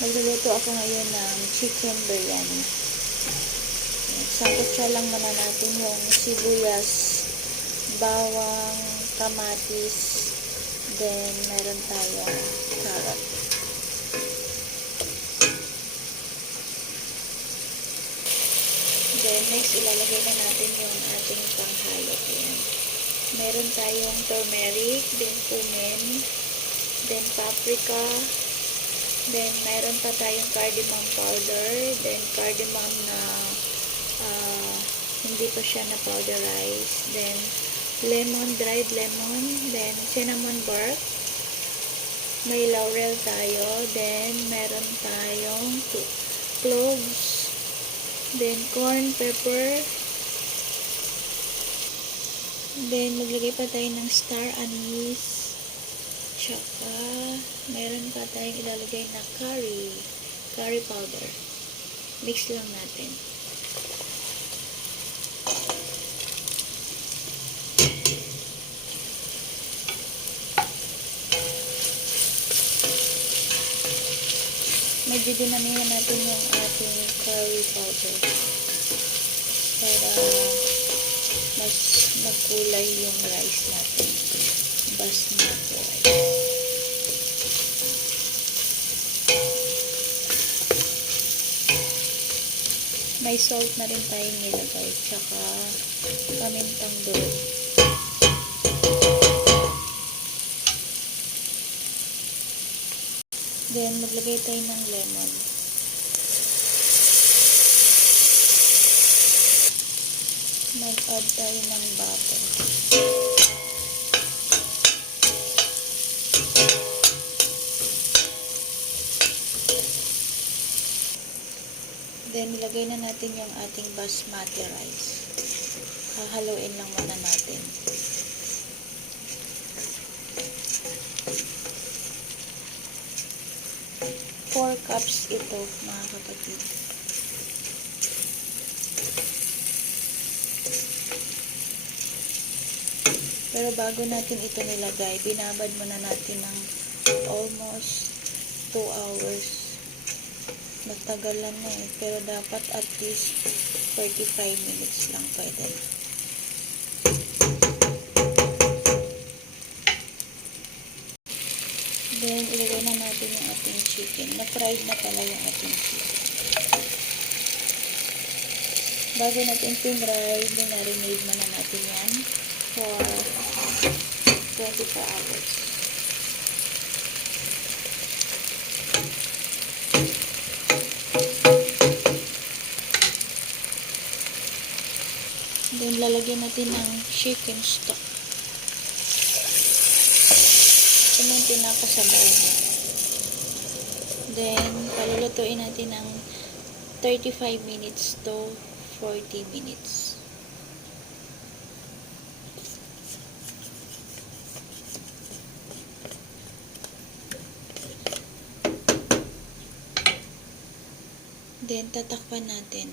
Magluluto ako ngayon ng chicken biryani. Sangkot lang muna natin yung sibuyas, bawang, kamatis, then meron tayong carrot. Then next, ilalagay na natin yung ating panghalo. Yan. Meron tayong turmeric, then cumin, then paprika, then meron pa tayong cardamom powder, then cardamom na ah, hindi pa siya na powderize, then lemon, dried lemon, then cinnamon bark, may laurel tayo, then meron tayong cl- cloves, then corn pepper, then maglagay pa tayo ng star anise, tsaka meron pa tayong ilalagay na curry, curry powder. Mix lang natin. Medyo natin yung ating curry powder para mas magkulay yung rice natin. Basmati rice. May salt na rin tayong nilagay, tsaka pamintang durog. Then, maglagay tayo ng lemon. Mag-add tayo ng butter. Then, ilagay na natin yung ating basmati rice. Hahaluin lang muna natin. Four cups ito, mga kapatid. Pero bago natin ito nilagay, binabad muna natin ng almost 2 hours. Matagalan na eh. Pero dapat at least 45 minutes lang pwede. Then, ilagay na natin yung ating chicken. Na-fried na pala yung ating chicken. Bago natin pinray, dinarinade muna natin yan for 24 hours. Then, lalagyan natin ng chicken stock. Ito yung pinakasabaw. Then, palulutuin natin ng 35 minutes to 40 minutes. Then, tatakpan natin.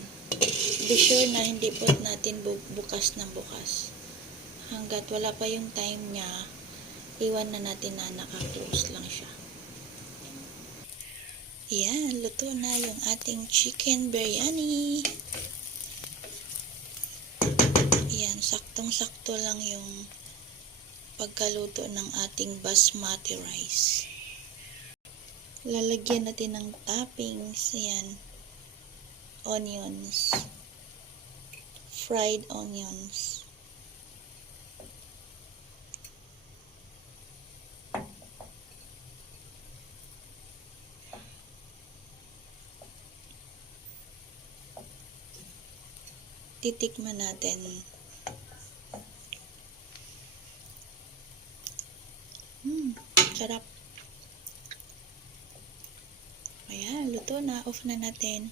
Be sure na hindi po natin bu- bukas ng bukas. Hanggat wala pa yung time niya, iwan na natin na naka-close lang siya. Yan, luto na yung ating chicken biryani. Yan, saktong-sakto lang yung pagkaluto ng ating basmati rice. Lalagyan natin ng toppings. Yan, onions. Fried onions. titikman natin. Hmm, sarap. Ayan, luto na. Off na natin.